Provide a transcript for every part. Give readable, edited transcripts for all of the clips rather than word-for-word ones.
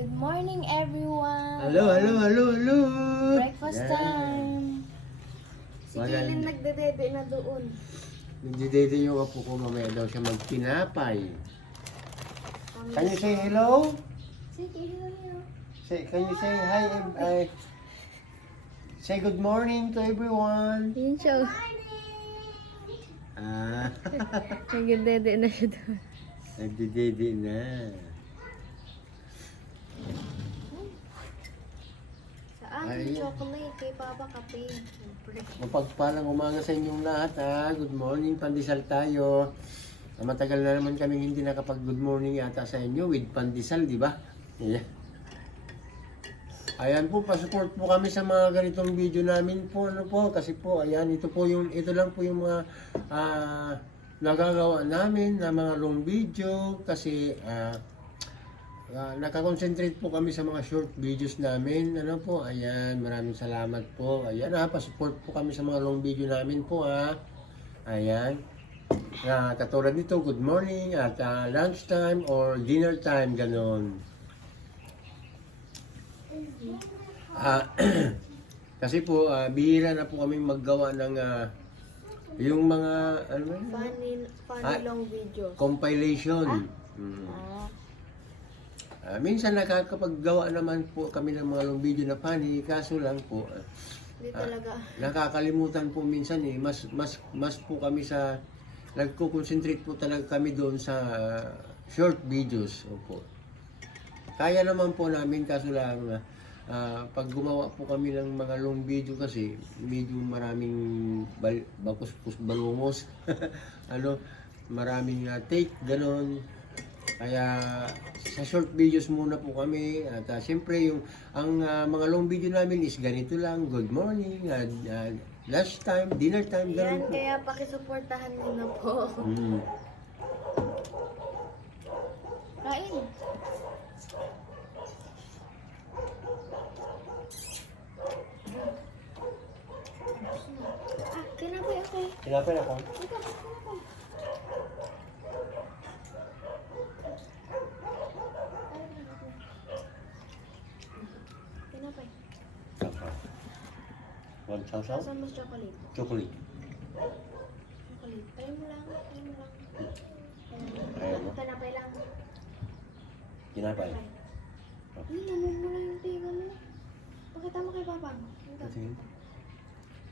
Good morning, everyone. Hello. Breakfast time. Si Kaylin nagdedede na doon. Nagdidede yung apo ko, mamaya daw siya magtinapay. Can you say hello? Sige, hello. Can you say hi? Say good morning to everyone. Yun siya. Nagdedede na siya doon. Nagdidede na. Saan? Ay. Chocolate. Kay Papa kape. Siyempre. Mapagpalang umaga sa inyong lahat ha. Good morning, pandesal tayo. Matagal na naman kaming hindi nakapag-good morning yata sa inyo with pandesal, di ba? Yeah. Ayan po, pa-support po kami sa mga ganitong video namin po, ano po, kasi po, ayan, ito lang po yung mga nagagawa namin na mga long video, kasi nakakonsentrate po kami sa mga short videos namin, ano po, ayan, maraming salamat po, ayan pa-support po kami sa mga long video namin po ayan, katulad nito, good morning, at lunchtime or dinner time, ganon. Kasi po, bihira na po kaming maggawa ng yung mga Funny long videos. compilation. Minsan nakakapaggawa naman po kami ng mga long video na funny, kaso lang po Hindi talaga. nakakalimutan po minsan mas po kami sa nagko-concentrate po talaga kami doon sa short videos. Opo. Kaya naman po namin, kaso lang pag gumawa po kami ng mga long video kasi medyo maraming bakus-kus balungos maraming take ganon, kaya sa short videos muna po kami at siyempre ang mga long video namin is ganito lang, good morning, lunch time, dinner time, ganon po. Kaya pakisuportahan nyo na po. Kain. Tinapay ako. Tinapay ako. Tinapay. One sausaw? Saan mas chocolate? Chocolate. Chocolate. Try mo lang. Ayaw mo? Tinapay lang. Tinapay. Namog mo na yung tiga mo. Pakita mo kay Papa. Tingin.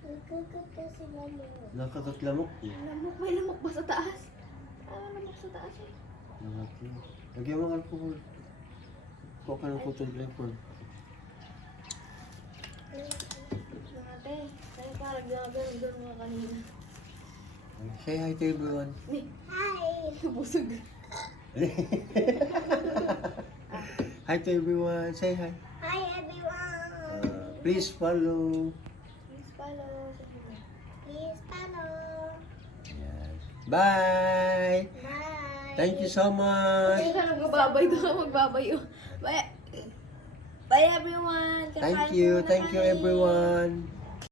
Nagkakata si Mama. Nakakatlamok. Lamok. May lamok ba sa taas? Lamok sa taas eh. Lagyan mo ng alcohol. Kuha ka ng cotton flavor. Ate, tayo parang gano'n mga kanina. Say hi to everyone. Hi! Busog. Hi to everyone. Say hi. Hi everyone! Please follow. Please follow. Please follow. Ayan. Bye. Bye! Thank you so much. Hindi ka magbabay doon. Magbabay yun. Bye! Bye everyone! Thank you everyone.